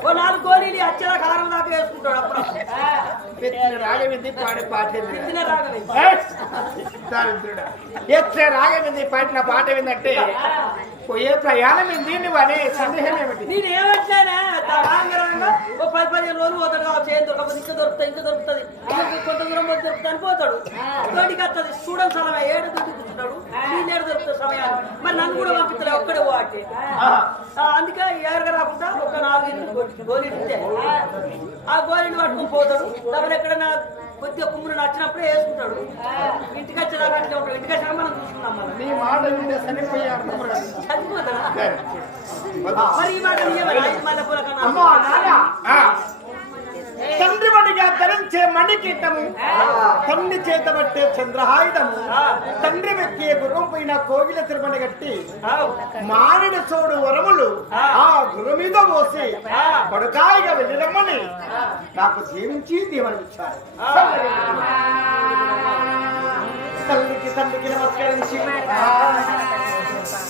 ఓ నాలుగు గోళీలు అచ్చల కారం దాకా వేసుకుంటాడు అప్పుడు. రాగమింది పాడే పాట ఏంది? తినే రాగమే ఏయ్! దారిద్రుడా. ఎత్తిన రాగమింది పాడిన పాట ఏంటంటే పోయే ప్రయాణం ఏంది నువ్వు అనే సందేహం ఏమిటి? నేను ఏమంటానే రాంగరంగా ఓ పది పదిహేను రోజులు పోతాడు కావచ్చు. ఏం దొరకదు ఇంకా దొరుకుతుంది ఇంకా దొరుకుతుంది కొంత దూరం పోతే దొరుకుతుంది పోతాడు. తోటికి వస్తుంది చూడని సమయం ఏడు దుడ్డు కూర్చుంటాడు నేను ఏడు దొరుకుతుంది సమయాన్ని మరి నన్ను కూడా పంపిస్తారు ఒక్కడే వాటి అందుకే ఎవరికి రాకుండా ఒక నాలుగు గోళీలు ఇస్తే. ఆ గోళీని పట్టుకుని పోతాడు. డబ్బులు ఎక్కడైనా కొద్దిగా కుమ్ముడు నచ్చినప్పుడే వేసుకుంటాడు. ఇంటికి వచ్చేదాకా అట్లే ఉంటాడు. ఇంటికి వచ్చాక మనం చూసుకుందాం మనం. సరే. మరి ఈ మాట మల్లె పూల కన్నా అమ్మా నాన్న ఆ. తండ్రి మడిగా ధరించే మణికీటము. తండ్రి చేత పట్టే చంద్రహాయుధము. తండ్రి వ్యక్తి గుర్రం పైన కోగిల తిరుమల గట్టి. ఆవ్. మానిడి చోడు వరములు ఆ. గురు మీద పోసి కొడుకాయిగా వెళ్ళిరమ్మని నాకు జీవించి తల్లికి తండ్రికి నమస్కరించి.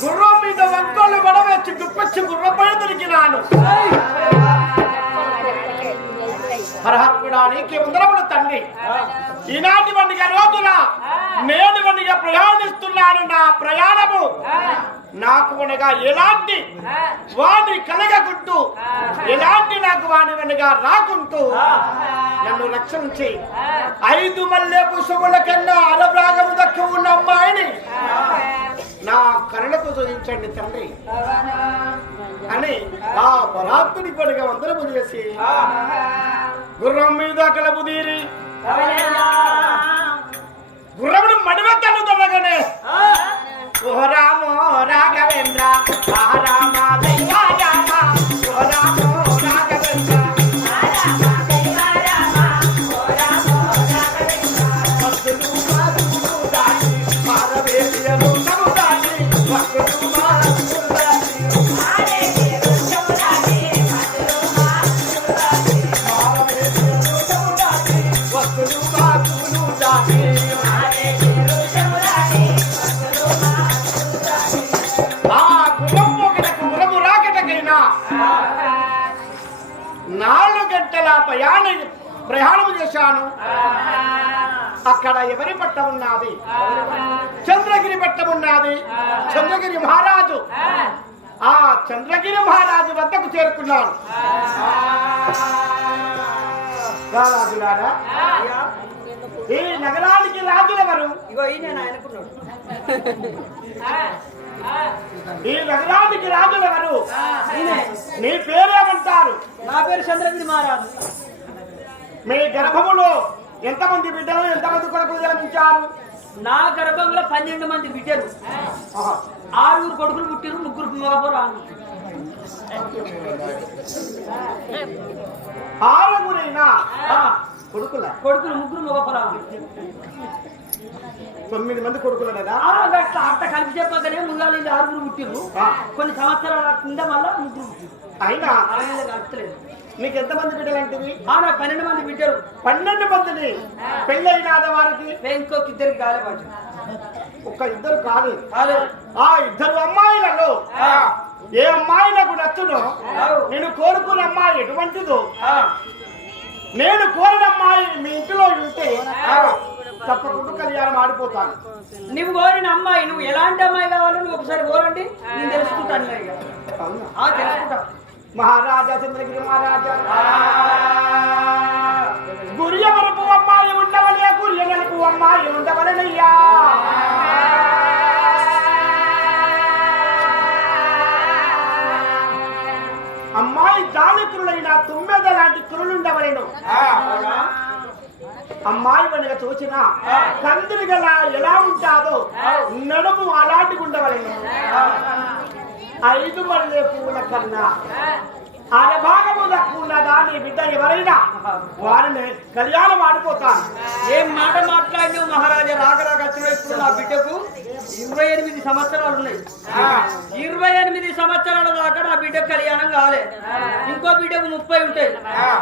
గుర్రం మీద వంకలు గడవచ్చి దుప్పచ్చి గుర్రం పైన దొరికినాను నీకే ముందరములు తండ్రి. ఈనాటి వండిగా రోజున నేను వండిగా ప్రయాణిస్తున్నాను నా ప్రయాణము. నాకు అనగా ఎలాంటి వాణి కలగకుంటూ ఎలాంటి నాకు వాణి వనగా రాకుంటూ నన్ను రక్షించి ఐదు మల్లె పుష్పముల కన్నా అరభాగము దక్కు ఉన్న అమ్మాయిని నా కరుణకు చూపించండి తండ్రి. అని ఆ. పరాత్తుని కొడుగా వందరము చేసి గుర్రం మీద కలపు తీరి. గుర్రమును మడివెత్తను తొలగనే ఓ రామో. రాఘవేంద్ర రామ. దైవ రామ నాలుగు గంటల ప్రయాణ ప్రయాణం చేశాను. అక్కడ ఎవరి పట్టం ఉన్నది? చంద్రగిరి పట్టం ఉన్నది. చంద్రగిరి మహారాజు. ఆ చంద్రగిరి మహారాజు వద్దకు చేరుకున్నాను రాజులారా. ఈ నగరానికి రాజులెవరు? ఇగో ఈయన ఆయనకున్నాడు ఈ నగరానికి రాజులెవరు ఈయనే. నీ పేరేమంటారు? నా పేరు చంద్రగిరి మహారాజు. మీ గర్భములో ఎంతమంది బిడ్డలు ఎంతమంది కొడుకులు జన్మించారు? నా గర్భంలో పన్నెండు మంది బిడ్డలు. ఆరుగురు కొడుకులు పుట్టిరు ముగ్గురు మగపోరు ఆరుగురైనా? కొడుకుల? కొడుకులు ముగ్గురు మగపోరా తొమ్మిది మంది కొడుకులు అంత కలిపి చెప్పగానే ముందాలు వీళ్ళు ఆరుగురు పుట్టిరు కొన్ని సంవత్సరాల కింద మళ్ళా ముగ్గురు పుట్టిరు అయినా? కలుపుతలేదు నీకు ఎంతమంది బిడ్డలు అంటివి? ఆ నా పన్నెండు మంది బిడ్డలు. పన్నెండు మందిని? పెళ్ళైన వారికి ఇంకొక ఇద్దరికి కాలే కొంచెం ఒక్క ఇద్దరు కాదు. కాలేదు ఆ ఇద్దరు అమ్మాయిలలో ఏ అమ్మాయి నాకు నచ్చునో నేను కోరుకున్న అమ్మాయి ఎటువంటిదో నేను కోరిన అమ్మాయి మీ ఇంటిలో ఉంటే తప్పకుండా కళ్యాణం ఆడిపోతాను. నువ్వు కోరిన అమ్మాయి నువ్వు ఎలాంటి అమ్మాయి కావాలో నువ్వు ఒకసారి కోరండి నేను తెలుసుకుంటాను తెలుసుకుంటా. మహారాజా చంద్రగిరి మహారాజా. గురియ వరపు అమ్మాయి ఉండవలే గురియ నలుపు అమ్మాయి ఉండవలనయ్యా. అమ్మాయి జాలికురులైన తుమ్మెద లాంటి కురులుండవలను అమ్మాయి వెనుక చూసిన కందులు గల ఎలా ఉంటాదో నడుము అలాంటి ఉండవలను ఐదు మల్లె పువ్వుల కన్నా అరభాగము దక్కున్నదా నీ బిడ్డ ఎవరైనా వారిని కళ్యాణం ఆడిపోతాను. ఏం మాట మాట్లాడినావు మహారాజా? రాగరాగ వచ్చిన ఇప్పుడు నా బిడ్డకు ఇరవై ఎనిమిది సంవత్సరాలు ఉన్నాయి. ఇరవై ఎనిమిది సంవత్సరాల దాకా నా బిడ్డ కళ్యాణం కాలే. ఇంకో బిడ్డకు ముప్పై ఉంటాయి.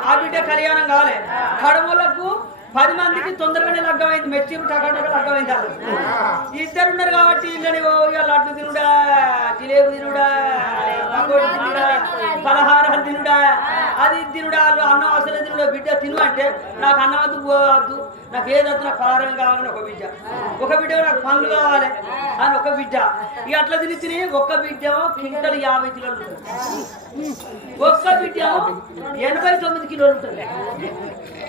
ఆ. బిడ్డ కళ్యాణం కాలే. కడమలకు పది మందికి తొందరగానే లగ్గమైంది. మెచ్చిరు టకాటక లగ్గమైంది వాళ్ళు. ఇద్దరు ఉన్నారు కాబట్టి ఇళ్ళని లడ్డు తినుడా జిలేబు తినుడా పకోడీ తినుడా పలహారాలు తినుడా. అది తినుడు? అన్నం అసలు తినుడు బిడ్డ తిను అంటే నాకు అన్నం వద్దు పో వద్దు. నాకు ఏదొద్దు నాకు పలారం కావాలని ఒక బిడ్డ. ఒక బిడ్డ నాకు పనులు కావాలి అని ఒక బిడ్డ. ఇక అట్లా తిని తిని ఒక్క బిడ్డ కింటలు యాభై కిలోలు ఉంటుంది. ఒక్క బిడ్డ ఎనభై తొమ్మిది కిలోలు ఉంటుంది.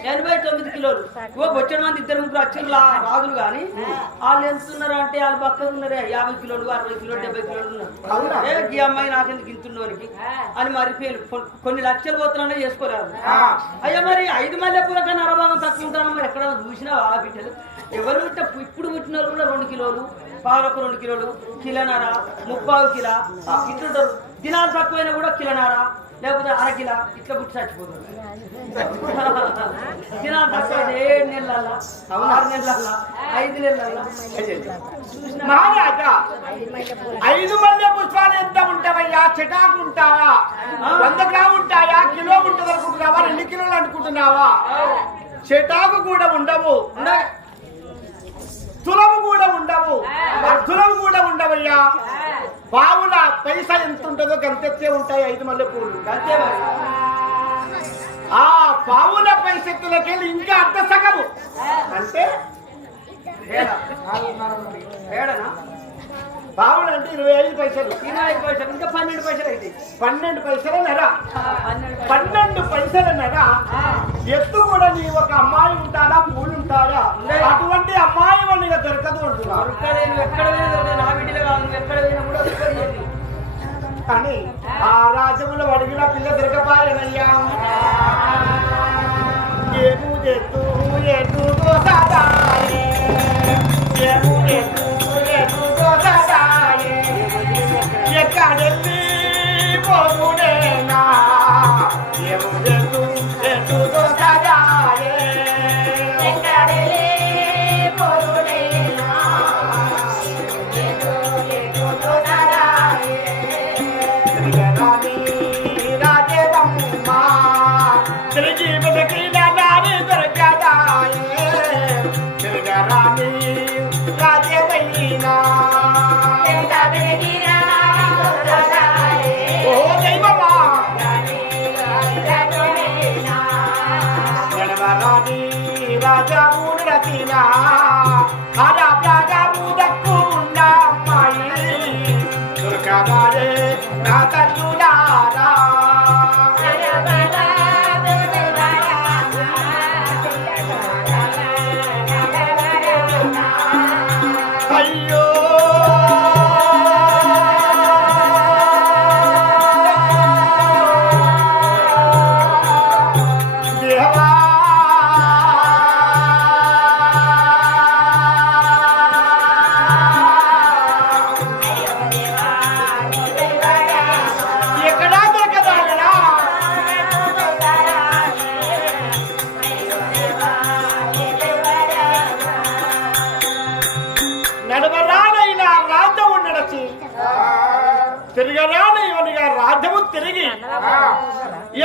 ఎనభై తొమ్మిది కిలోలు. ఓ బొచ్చడి మంది ఇద్దరు ముగ్గురు అచ్చులు రాజులు కానీ వాళ్ళు ఎంత ఉన్నారు అంటే వాళ్ళు పక్కన ఉన్నారే. యాభై కిలోలు అరవై కిలోలు డెబ్బై కిలోలు ఉన్నారు? ఏ ఈ అమ్మాయి నాకెందుకు ఇంతున్నోనికి అని కొ- కొన్ని లక్షలు పోతున్నా చేసుకోలేరు ఆ. అయ్యా మరి ఐదు మల్లె పూల కన్నా అరభాగం తక్కువ ఉంటాను మరి? ఎక్కడ చూసినావా ఆ బిడ్డలు. ఎవరు పుట్ట ఇప్పుడు పుట్టిన కూడా రెండు కిలోలు పావులకు రెండు కిలోలు కిలోన్నర ముప్పావు కిలో ఇట్లుంటారు. దినాలు తక్కువైనా కూడా కిలోన్నర లేకపోతే అర కిలో ఇట్లా పుట్టి చచ్చిపోతారు. దినాలు తక్కువ ఏడు నెలల ఆరు నెలల ఐదు నెలల. మహారాజా ఐదు మల్లె పుష్పాలు ఎంత చిటాకులు ఉంటావా వంద గ్రాము ఉంటాయా కిలో ఉంటుంది అనుకుంటున్నావా? రెండు కిలోలు అనుకుంటున్నావా? చిటాకు కూడా ఉండవు. ఉండే. తులము కూడా ఉండవు. అర్ధులము కూడా ఉండవయ్యా. పావుల పైసా ఎంత ఉంటుందో గంతెత్తే ఉంటాయి ఐదు మల్లె పూలు ఆ పావుల పైసెత్తులకెళ్ళి ఇంకా అర్ధ సగము అంటే? పావులు అంటే ఇరవై ఐదు పైసలు. ఇరవై ఐదు పైసలు ఇంకా పన్నెండు పైసలు అయితే. పన్నెండు పైసల నెర. పన్నెండు పైసలు. నెర. ఎత్తు కూడా నీ ఒక అమ్మాయి ఉంటాడా పూలు ఉంటాడా. అటువంటి అమ్మాయి వాళ్ళకి దొరకదు అంటున్నారు. కానీ ఆ. రాజ్యములో అడిగిన పిల్ల దొరకపాయనయ్యా ఏము ఎత్తు దోసదాయే ఏము నడవరాని రాజావుని రతిన, హర ప్రాజావు దక్కున్న అమ్మాయి. దొరకదారే నా తల్లులారా. తిరగరానయ్యనిగా రాజ్యము తిరిగి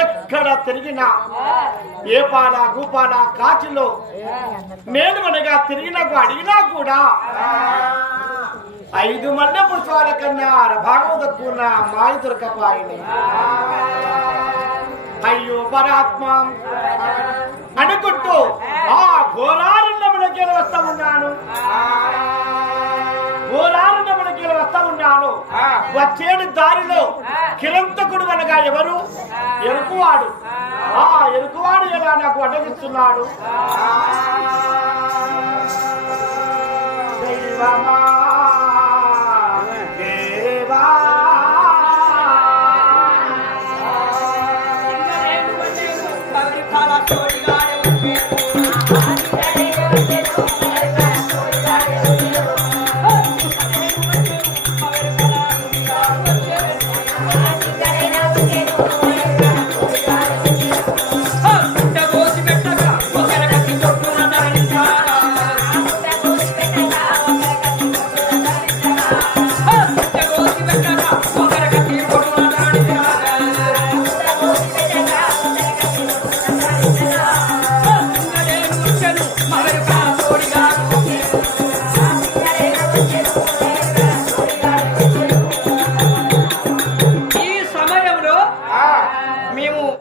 ఎక్కడ తిరిగినా ఏ పాల గూపాల కాచిలో నేను అనగా తిరిగినకు అడిగినా కూడా ఐదు మల్లె పుష్పాల కన్నా భాగం తక్కువ మాయ దొరకపాయని. అయ్యో పరాత్మ అనుకుంటూ ఆ ఘోరారణ్యములకి వస్తా ఉన్నాను. ఘోరారణ్యములకి వస్తా ఉన్నాను. వచ్చేడు దారిలో కిరంతకుడు అనగా ఎవరు? ఎరుకువాడు. ఆ. ఎరుకువాడు ఎలా నాకు అడ్డగిస్తున్నాడు